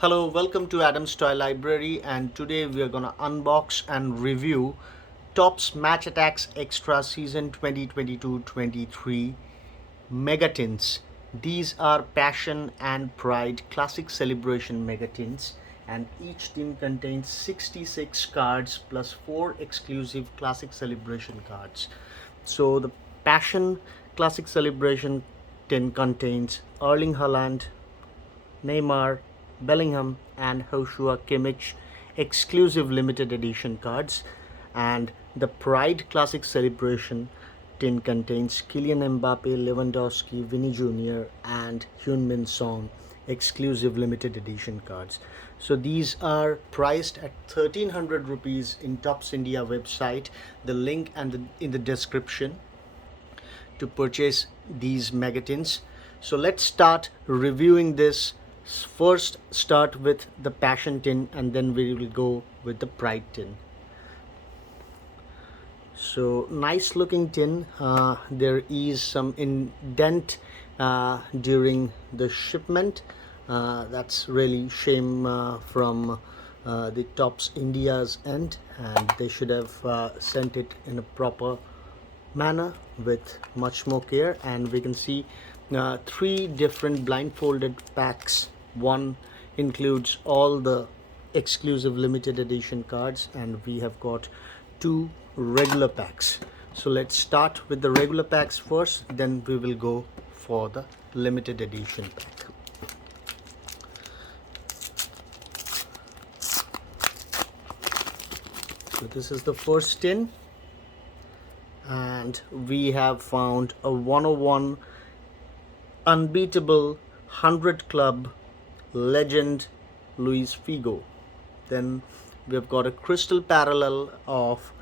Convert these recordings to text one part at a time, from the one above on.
Hello, welcome to Adam's Toy Library, and today we are gonna unbox and review Topps Match Attax Extra Season 2022-23 Mega Tins. These are Passion and Pride Classic Celebration Mega Tins, and each tin contains 66 cards plus 4 exclusive Classic Celebration cards. So the Passion Classic Celebration tin contains Erling Haaland, Neymar, Bellingham, and Kimmich exclusive limited edition cards, and the Pride Classic Celebration tin contains Kylian Mbappe, Lewandowski, Vini Jr., and Heung-min Son exclusive limited edition cards. So these are priced at 1300 rupees in Topps India website. The link and in the description to purchase these megatins. So let's start reviewing this. First start with the Passion tin, and then we will go with the Pride tin. So nice looking tin. There is some indent during the shipment. That's really shame from the Topps India's end, and they should have sent it in a proper manner with much more care. And we can see 3 different blindfolded packs. One includes all the exclusive limited edition cards, and we have got 2 regular packs. So let's start with the regular packs first, then we will go for the limited edition pack. So this is the first tin, and we have found a 101 unbeatable 100 club legend Luis Figo. Then we have got a crystal parallel of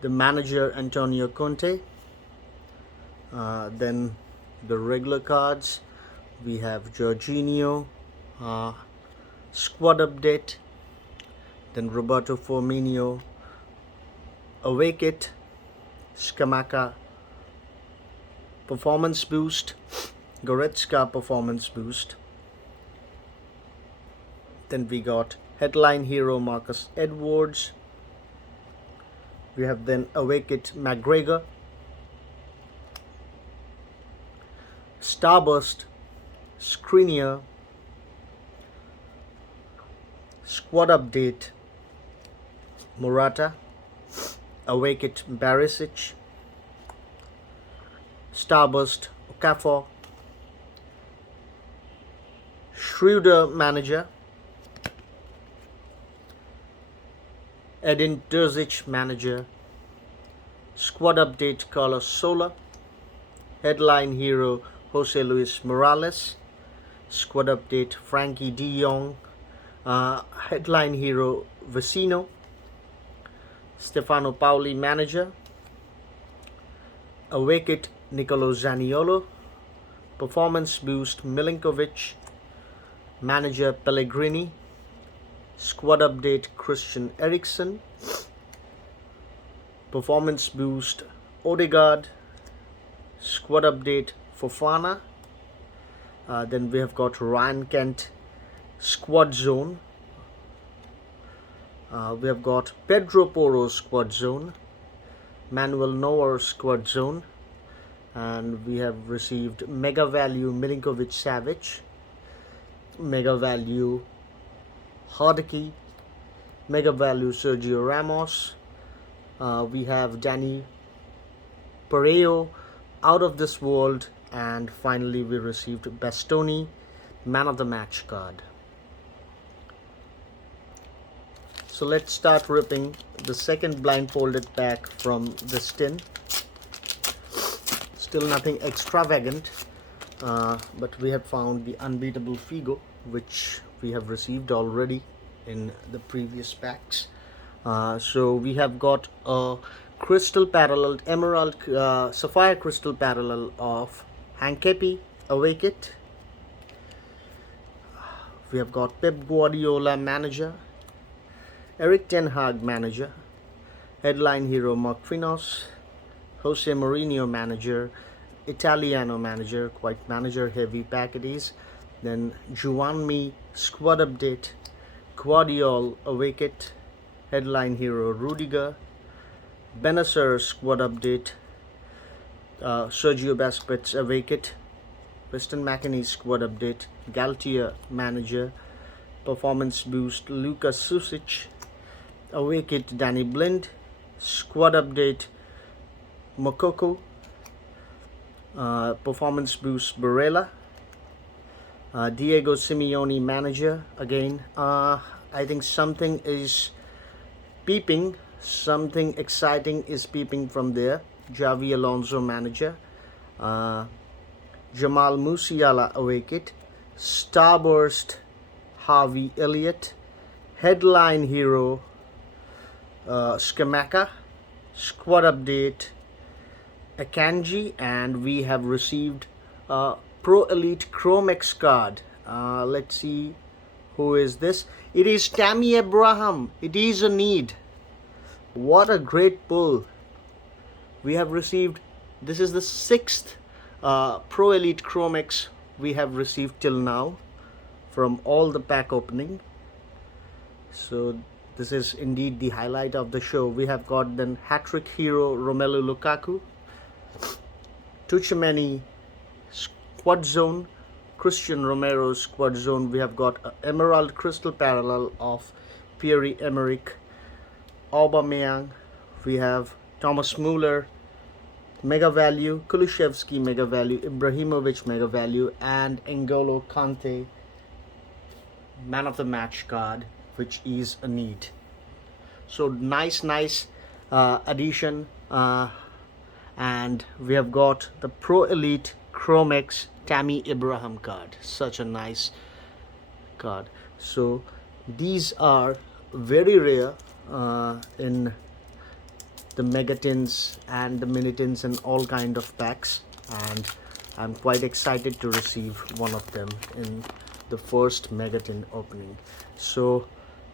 the manager Antonio Conte. Then the regular cards, we have Jorginho, squad update, then Roberto Firmino, Awake It, Scamacca performance boost, Goretzka performance boost. Then we got headline hero Marcus Edwards. We have then Awake It McGregor, Starburst Skriniar, squad update Morata, Awake It Barisic, Starburst Okafor, Schroeder manager, Edin Terzic manager, squad update Carlos Sola, headline hero Jose Luis Morales, squad update Frankie de Jong, headline hero Vecino, Stefano Pauli manager, Awake It Nicolo Zaniolo, performance boost Milinkovic, manager Pellegrini, squad update Christian Eriksen, performance boost Odegaard, squad update Fofana. Then we have got Ryan Kent squad zone. We have got Pedro Porro squad zone, Manuel Neuer squad zone, and we have received mega value Milinkovic Savic, mega value Hardaki, mega value Sergio Ramos. We have Danny Pareo, out of this world, and finally we received Bastoni man of the match card. So let's start ripping the second blindfolded pack from this tin. Still nothing extravagant, but we have found the unbeatable Figo, which we have received already in the previous packs. So we have got a crystal parallel emerald sapphire crystal parallel of Hankepi Awake It. We have got Pep Guardiola manager, Eric Ten Hag manager, headline hero Marquinhos, Jose Mourinho manager, Italiano manager, quite manager heavy pack it is. Then Juwanmi squad update, Guardiol away kit, headline hero Rudiger, Benacer squad update, Sergio Busquets away kit, Weston McKennie squad update, Galtier manager, performance boost Lucas Susic, away kit Danny Blind, squad update Mokoko, performance boost Barella, Diego Simeone manager again. I think something is peeping, something exciting is peeping from there. Javi Alonso manager, Jamal Musiala away kit, Starburst Harvey Elliott, headline hero Skamaka, squad update Akanji, and we have received a Pro Elite Chromex card. Let's see who is this. It is Tammy Abraham. It is a need. What a great pull. We have received, this is the 6th Pro Elite Chromex we have received till now from all the pack opening. So this is indeed the highlight of the show. We have got then hat-trick hero Romelu Lukaku, Tuchemani squad zone, Christian Romero's squad zone. We have got Emerald Crystal Parallel of Pierre-Emerick Aubameyang. We have Thomas Muller mega value, Kulusevski mega value, Ibrahimovic mega value, and N'Golo Kante man of the match card, which is a need. So nice addition, and we have got the Pro Elite Chromex Tammy Abraham card. Such a nice card. So these are very rare in the megatins and the minitins and all kind of packs, and I'm quite excited to receive one of them in the first megatin opening. So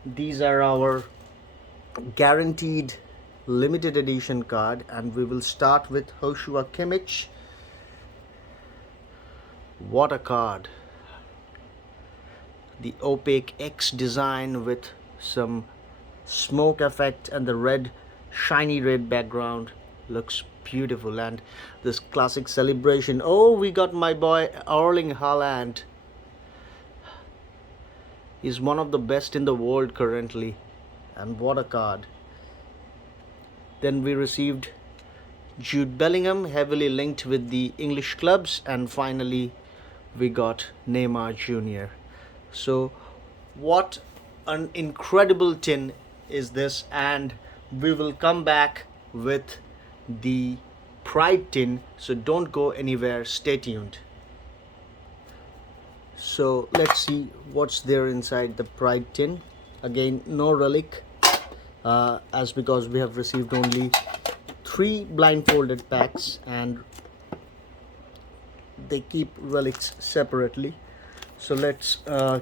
these are our guaranteed limited edition card, and we will start with Joshua Kimmich. What a card. The opaque X design with some smoke effect and the red, shiny red background looks beautiful, and this classic celebration. Oh, we got my boy Erling Haaland. He's one of the best in the world currently, and what a card. Then we received Jude Bellingham, heavily linked with the English clubs, and finally we got Neymar Jr. So what an incredible tin is this, and we will come back with the Pride tin, so don't go anywhere, stay tuned. So let's see what's there inside the Pride tin. Again, no relic, as because we have received only 3 blindfolded packs and they keep relics separately. So let's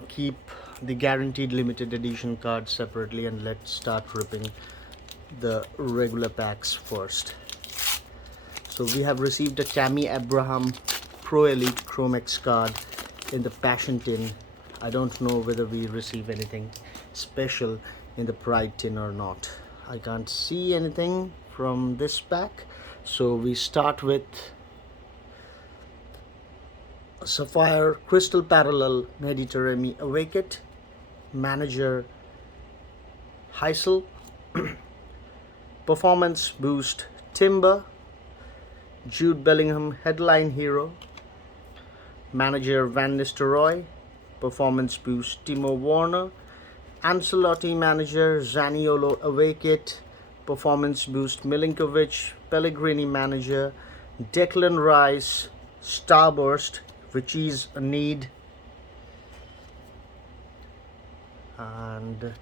keep the guaranteed limited edition cards separately, and let's start ripping the regular packs first. So we have received a Tammy Abraham Pro Elite Chromex card in the Passion tin. I don't know whether we receive anything special in the Pride tin or not. I can't see anything from this pack. So we start with Sapphire Crystal Parallel Mediterranean away kit, manager Heysel, performance boost Timber, Jude Bellingham headline hero, manager Van Nistelrooy, performance boost Timo Werner, Ancelotti manager Zaniolo away kit, performance boost Milinkovic, Pellegrini manager Declan Rice, Starburst, which is a need, and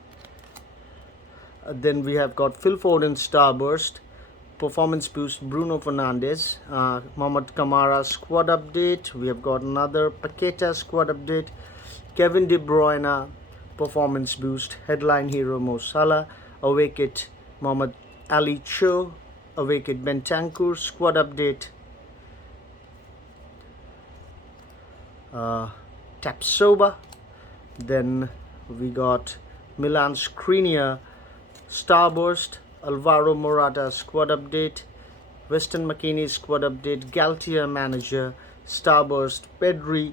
then we have got Phil Foden Starburst, performance boost Bruno Fernandes, Mohamed Kamara squad update. We have got another Paqueta squad update, Kevin De Bruyne performance boost, headline hero Mo Salah, away kit Mohamed Ali Cho, away kit Bentancur squad update, Tapsoba. Then we got Milan Skriniar, Starburst, Alvaro Morata squad update, Weston McKennie squad update, Galtier manager, Starburst, Pedri,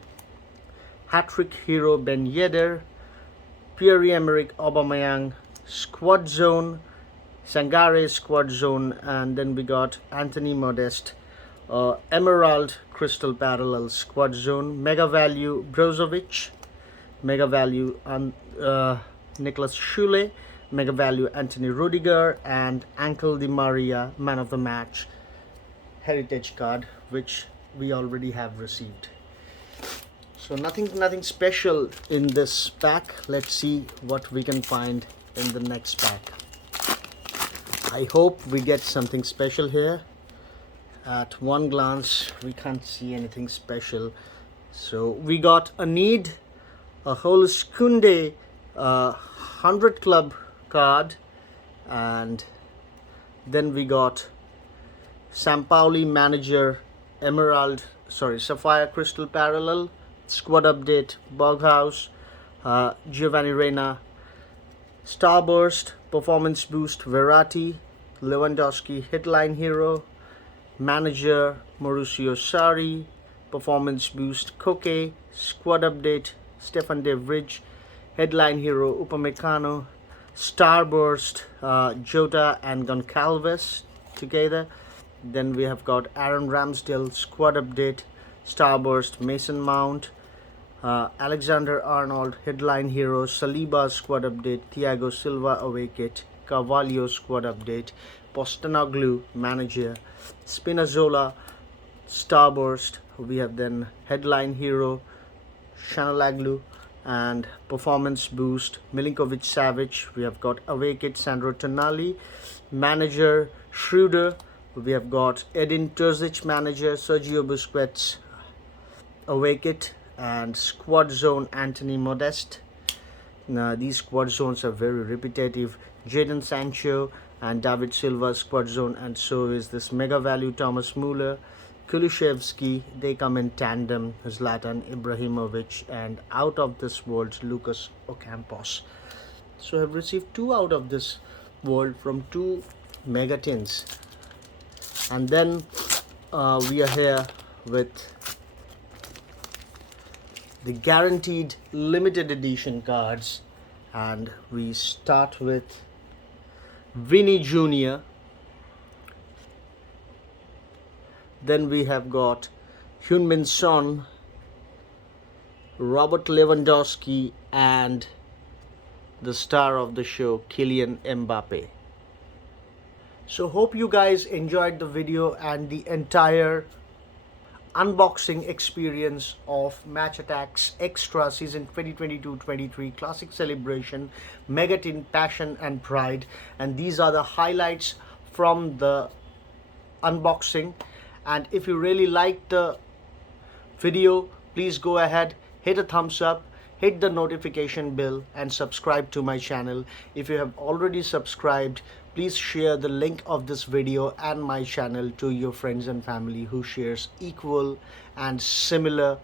hat-trick hero Ben Yedder, Pierre-Emerick Aubameyang squad zone, Sangare squad zone, and then we got Anthony Modeste, Emerald Crystal Parallel squad zone, mega value Brozovic, mega value Nicolas Schule, mega value Anthony Rudiger, and Angel Di Maria man of the match heritage card, which we already have received. So nothing special in this pack. Let's see what we can find in the next pack. I hope we get something special here. At one glance we can't see anything special. So we got a need, a Holus Kunde 100 club card, and then we got Sampaoli manager Sapphire Crystal Parallel squad update, Boghaus, Giovanni Reina, Starburst, performance boost Verratti, Lewandowski headline hero, manager Mauricio Sarri, performance boost Koke, squad update Stefan De Vrij, headline hero Upamecano, Starburst Jota and Goncalves together. Then we have got Aaron Ramsdale squad update, Starburst Mason Mount, Alexander Arnold headline hero, Saliba squad update, Thiago Silva away kit, Carvalho squad update, Postanoglu manager, Spinazzola Starburst. We have then headline hero Shanalaglu and performance boost Milinkovic Savic. We have got away kit Sandro Tonali, manager Schroeder. We have got Edin Terzic manager Sergio Busquets away kit, and squad zone Anthony Modeste. Now these squad zones are very repetitive. Jadon Sancho and David Silva squad zone, and so is this mega value Thomas Muller, Kulusevski. They come in tandem, Zlatan Ibrahimovic, and out of this world Lucas Ocampos. So I've received 2 out of this world from 2 mega tins. And then we are here with the guaranteed limited edition cards, and we start with Vini Jr. Then we have got Heung-min Son, Robert Lewandowski, and the star of the show Kylian Mbappe. So hope you guys enjoyed the video and the entire unboxing experience of Match Attax Extra Season 2022-23 Classic Celebration Mega Tin Passion and Pride, and these are the highlights from the unboxing. And if you really liked the video, please go ahead, hit a thumbs up, hit the notification bell, and subscribe to my channel. If you have already subscribed, please share the link of this video and my channel to your friends and family who shares equal and similar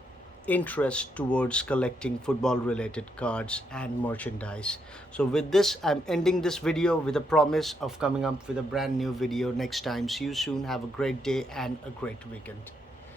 interest towards collecting football related cards and merchandise. So with this, I'm ending this video with a promise of coming up with a brand new video next time. See you soon. Have a great day and a great weekend.